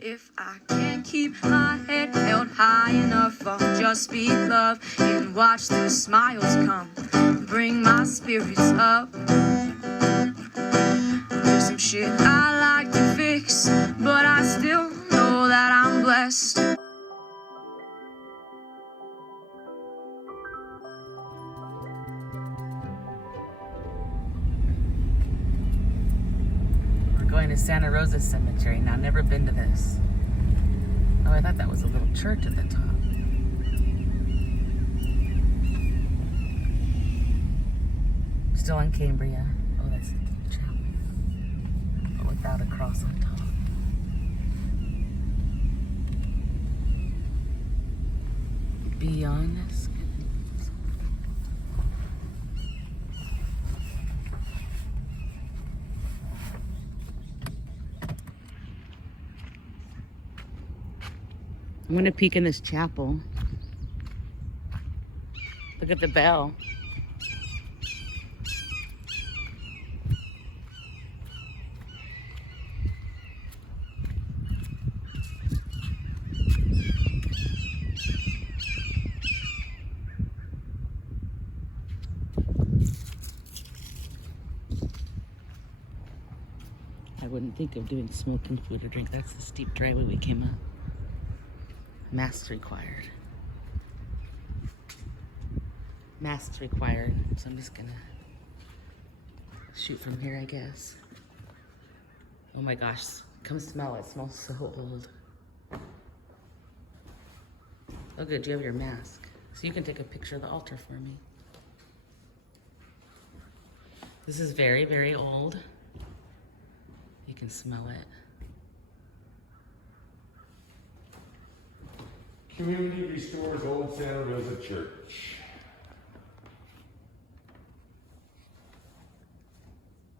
If I can't keep my head held high enough, I'll just speak love and watch the smiles come, bring my spirits up. There's some shit I like to fix, but I still know that I'm blessed. We're going to Santa Rosa Cemetery. Now, never been to this. Oh, I thought that was a little church at the top. Still in Cambria. Oh, that's the chapel. But without a cross on top. Be honest. I'm gonna peek in this chapel. Look at the bell. I wouldn't think of doing smoking food or drink. That's the steep driveway we came up. Masks required. Masks required. So I'm just gonna shoot from here, I guess. Oh my gosh, come smell it. It smells so old. Oh good, you have your mask. So you can take a picture of the altar for me. This is very, very old. You can smell it. Community restores old Santa Rosa Church.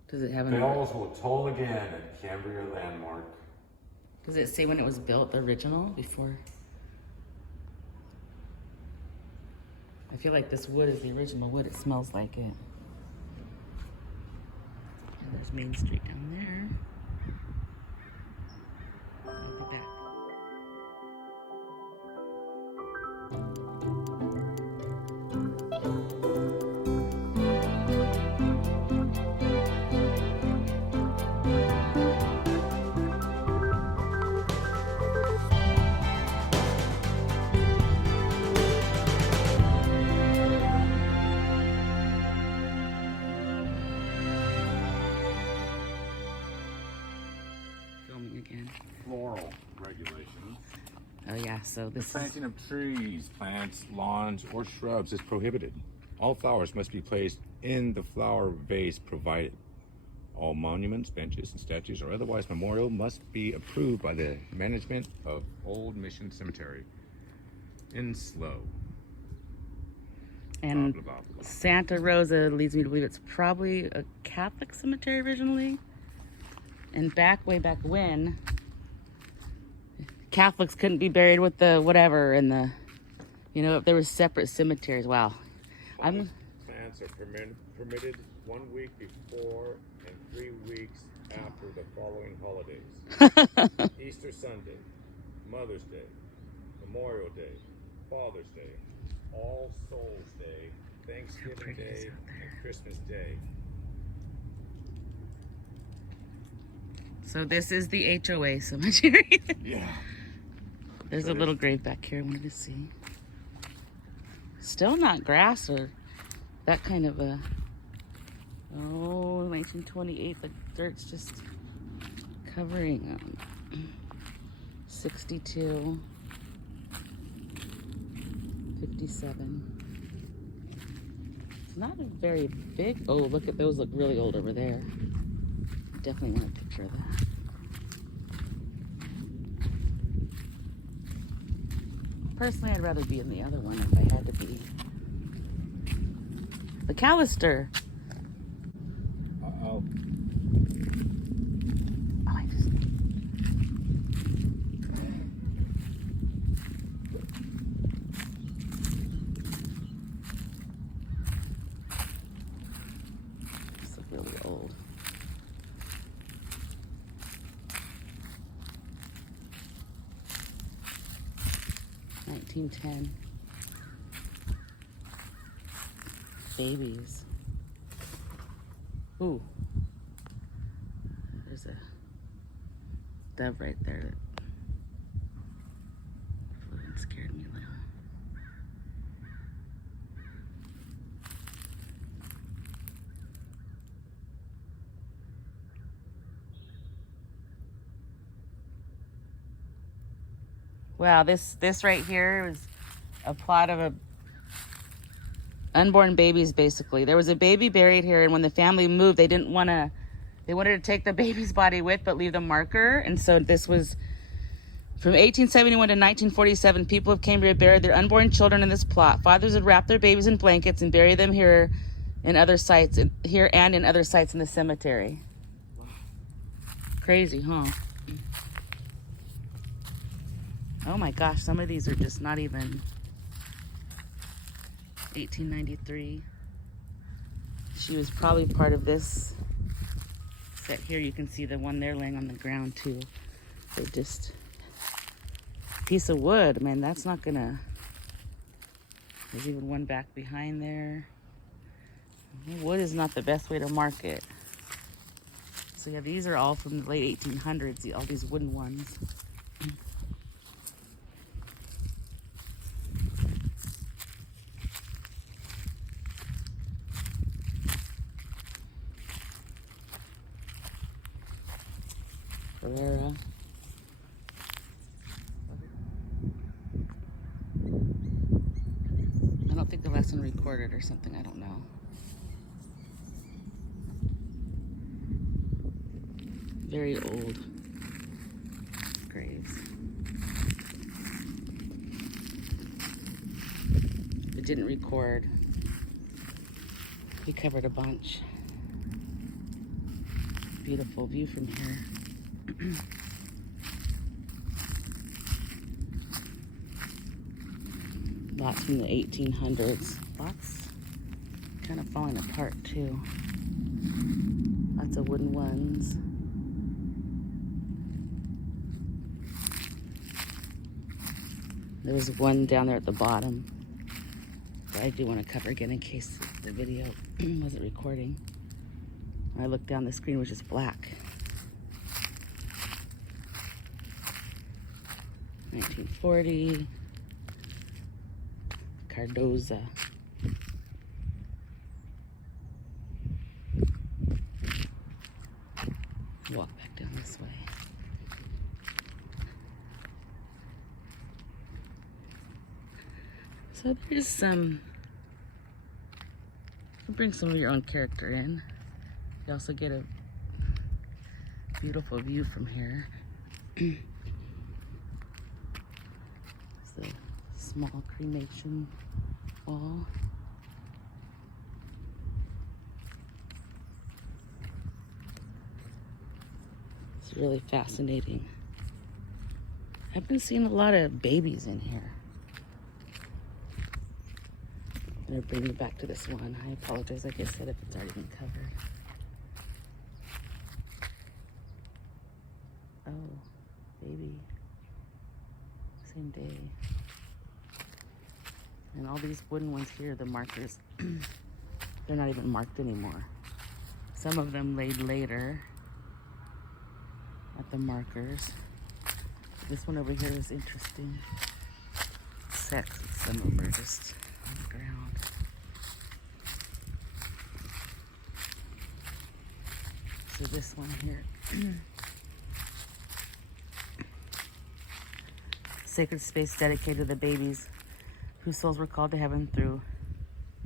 Does it have an... Bells will toll again at Cambria Landmark. Does it say when it was built, the original, before? I feel like this wood is the original wood. It smells like it. And there's Main Street down there. I'll be back. Again. Floral regulations. Oh yeah, so this Planting of trees, plants, lawns, or shrubs is prohibited. All flowers must be placed in the flower vase provided. All monuments, benches, and statues or otherwise memorial must be approved by the management of Old Mission Cemetery. In slow. And blah, blah, blah, blah. Santa Rosa leads me to believe it's probably a Catholic cemetery originally. And way back when, Catholics couldn't be buried with the whatever and the, you know, if there were separate cemeteries. Wow. Plants are permitted 1 week before and 3 weeks after the following holidays. Easter Sunday, Mother's Day, Memorial Day, Father's Day, All Souls Day, Thanksgiving Day, and Christmas Day. So this is the HOA cemetery. Yeah. There's a little grave back here I wanted to see. Still not grass or that kind of a... Oh, 1928, the dirt's just covering them. 62. 57. It's not a very big... Oh, look at those, look really old over there. Definitely want a picture of that. Personally, I'd rather be in the other one if I had to be. The Callister. Uh-oh. Oh, I just... This is really old. 1910. Babies. Ooh. There's a dove right there that flew and scared me a little. Wow, this right here is a plot of unborn babies, basically. There was a baby buried here, and when the family moved, they wanted to take the baby's body with, but leave the marker. And so this was from 1871 to 1947. People of Cambria buried their unborn children in this plot. Fathers would wrap their babies in blankets and bury them here and in other sites in the cemetery. Crazy, huh? Oh my gosh, some of these are just not even 1893. She was probably part of this set here. You can see the one there laying on the ground too. They're just piece of wood. Man, that's not gonna. There's even one back behind there. Wood is not the best way to mark it. So yeah, these are all from the late 1800s. All these wooden ones. Ferrera. I don't think the lesson recorded or something, I don't know. Very old graves. It didn't record. We covered a bunch. Beautiful view from here. Lots from the 1800s. Lots kind of falling apart too. Lots of wooden ones. There was one down there at the bottom that I do want to cover again in case the video wasn't recording. When I looked down, the screen was just black. 1940. Cardoza. Walk back down this way. So there's some, you can bring some of your own character in. You also get a beautiful view from here. It's a small cremation wall. It's really fascinating. I've been seeing a lot of babies in here. I'm gonna bring you back to this one. I apologize, like I said, if it's already been covered. Oh, baby. Same day. And all these wooden ones here, the markers, they're not even marked anymore. Some of them laid later at the markers. This one over here is interesting. Sex, some of them are just on the ground. So this one here. Sacred space dedicated to the babies whose souls were called to heaven through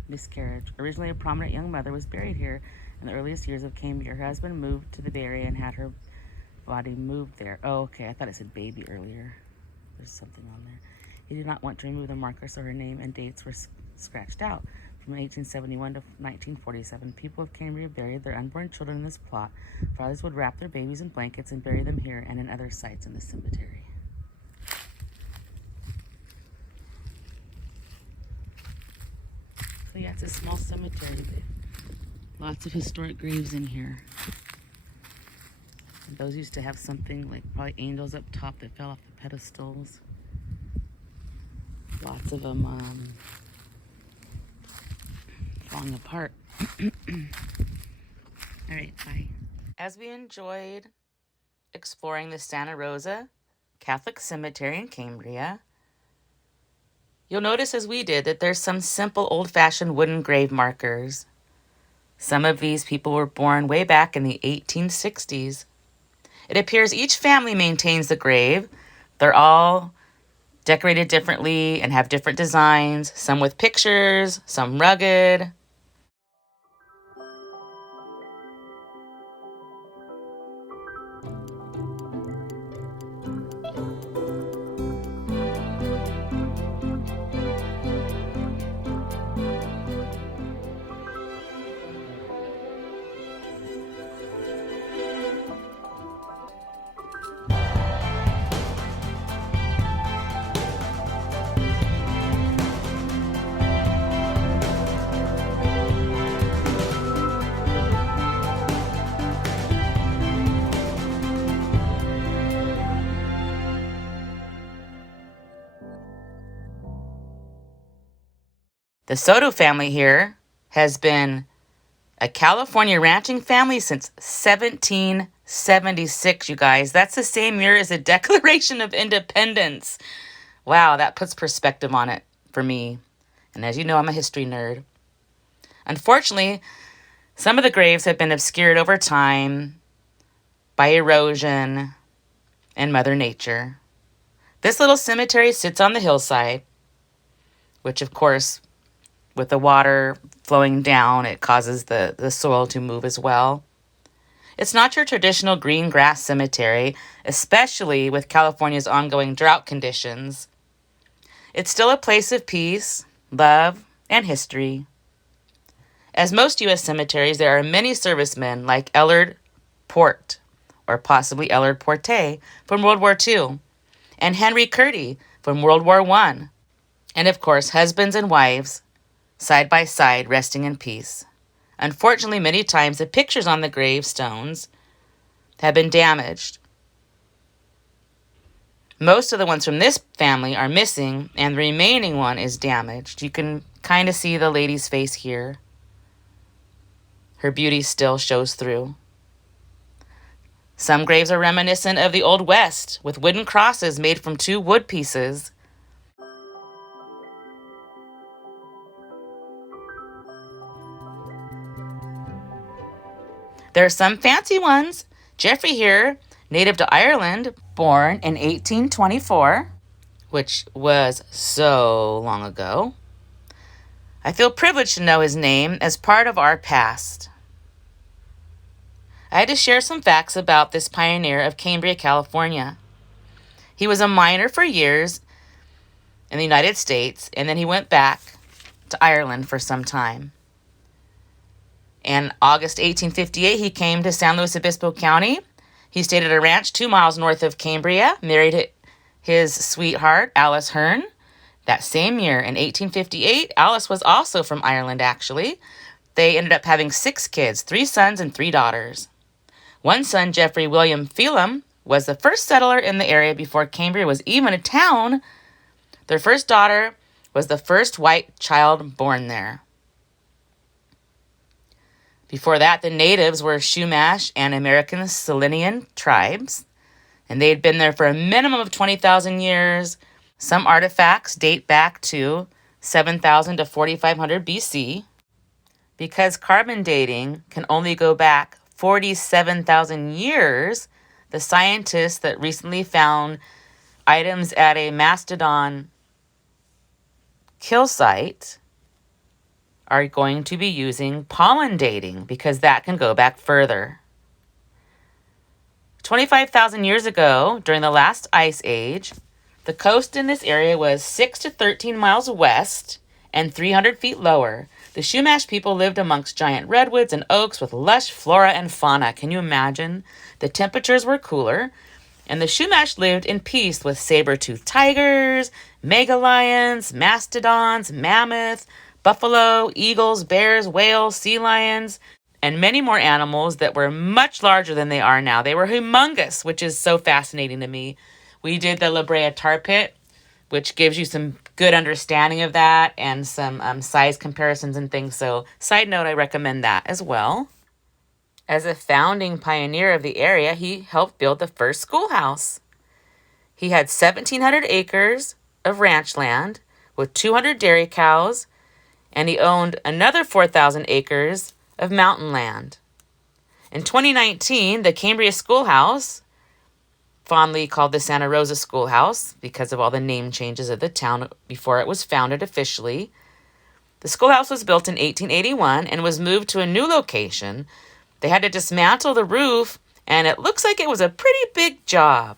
miscarriage. Originally a prominent young mother was buried here in the earliest years of Cambria. Her husband moved to the Bay Area and had her body moved there. Oh, okay, I thought it said baby earlier. There's something on there. He did not want to remove the marker, so her name and dates were scratched out. From 1871 to 1947, people of Cambria buried their unborn children in this plot. Fathers would wrap their babies in blankets and bury them here and in other sites in the cemetery. So yeah, it's a small cemetery. Lots of historic graves in here. And those used to have something like probably angels up top that fell off the pedestals. Lots of them falling apart. All right, bye. As we enjoyed exploring the Santa Rosa Catholic Cemetery in Cambria, you'll notice, as we did, that there's some simple old-fashioned wooden grave markers. Some of these people were born way back in the 1860s. It appears each family maintains the grave. They're all decorated differently and have different designs, some with pictures, some rugged. The Soto family here has been a California ranching family since 1776, you guys. That's the same year as the Declaration of Independence. Wow, that puts perspective on it for me. And as you know, I'm a history nerd. Unfortunately, some of the graves have been obscured over time by erosion and Mother Nature. This little cemetery sits on the hillside, which of course, with the water flowing down, it causes the soil to move as well. It's not your traditional green grass cemetery, especially with California's ongoing drought conditions. It's still a place of peace, love, and history. As most U.S. cemeteries, there are many servicemen like Ellard Port, or possibly Ellard Porte, from World War II, and Henry Curdy from World War I, and of course, husbands and wives, side by side, resting in peace. Unfortunately, many times the pictures on the gravestones have been damaged. Most of the ones from this family are missing, and the remaining one is damaged. You can kind of see the lady's face here. Her beauty still shows through. Some graves are reminiscent of the Old West, with wooden crosses made from 2 wood pieces. There are some fancy ones. Jeffrey here, native to Ireland, born in 1824, which was so long ago. I feel privileged to know his name as part of our past. I had to share some facts about this pioneer of Cambria, California. He was a miner for years in the United States, and then he went back to Ireland for some time. In August 1858, he came to San Luis Obispo County. He stayed at a ranch 2 miles north of Cambria, married his sweetheart, Alice Hearn. That same year, in 1858, Alice was also from Ireland, actually. They ended up having 6 kids, 3 sons and 3 daughters. One son, Jeffrey William Phelan, was the first settler in the area before Cambria was even a town. Their first daughter was the first white child born there. Before that, the natives were Chumash and American Silurian tribes, and they had been there for a minimum of 20,000 years. Some artifacts date back to 7,000 to 4,500 BC. Because carbon dating can only go back 47,000 years, the scientists that recently found items at a mastodon kill site are going to be using pollen dating because that can go back further. 25,000 years ago, during the last ice age, the coast in this area was 6 to 13 miles west and 300 feet lower. The Chumash people lived amongst giant redwoods and oaks with lush flora and fauna. Can you imagine? The temperatures were cooler, and the Chumash lived in peace with saber-toothed tigers, mega lions, mastodons, mammoth, buffalo, eagles, bears, whales, sea lions, and many more animals that were much larger than they are now. They were humongous, which is so fascinating to me. We did the La Brea Tar Pit, which gives you some good understanding of that and some size comparisons and things. So side note, I recommend that as well. As a founding pioneer of the area, he helped build the first schoolhouse. He had 1,700 acres of ranch land with 200 dairy cows, and he owned another 4,000 acres of mountain land. In 2019, the Cambria Schoolhouse, fondly called the Santa Rosa Schoolhouse because of all the name changes of the town before it was founded officially. The schoolhouse was built in 1881 and was moved to a new location. They had to dismantle the roof, and it looks like it was a pretty big job.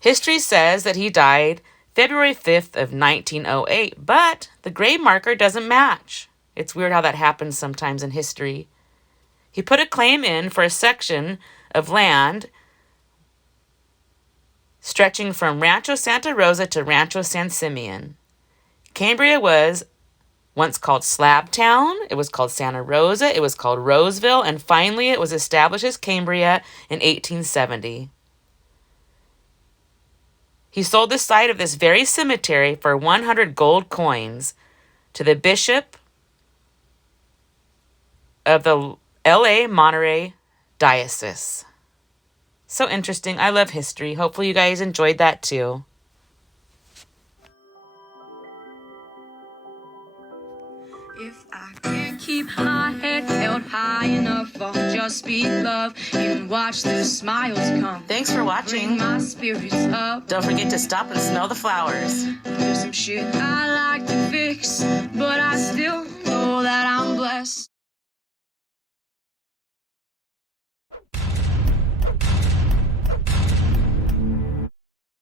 History says that he died February 5th of 1908, but the grave marker doesn't match. It's weird how that happens sometimes in history. He put a claim in for a section of land stretching from Rancho Santa Rosa to Rancho San Simeon. Cambria was once called Slab Town, it was called Santa Rosa, it was called Roseville, and finally it was established as Cambria in 1870. He sold the site of this very cemetery for 100 gold coins to the bishop of the L.A. Monterey Diocese. So interesting. I love history. Hopefully you guys enjoyed that too. If I can't keep my head held high enough, I'll just be love and watch the smiles come. Thanks for watching. Bring my spirits up. Don't forget to stop and smell the flowers. There's some shit I like to fix, but I still know that I'm blessed.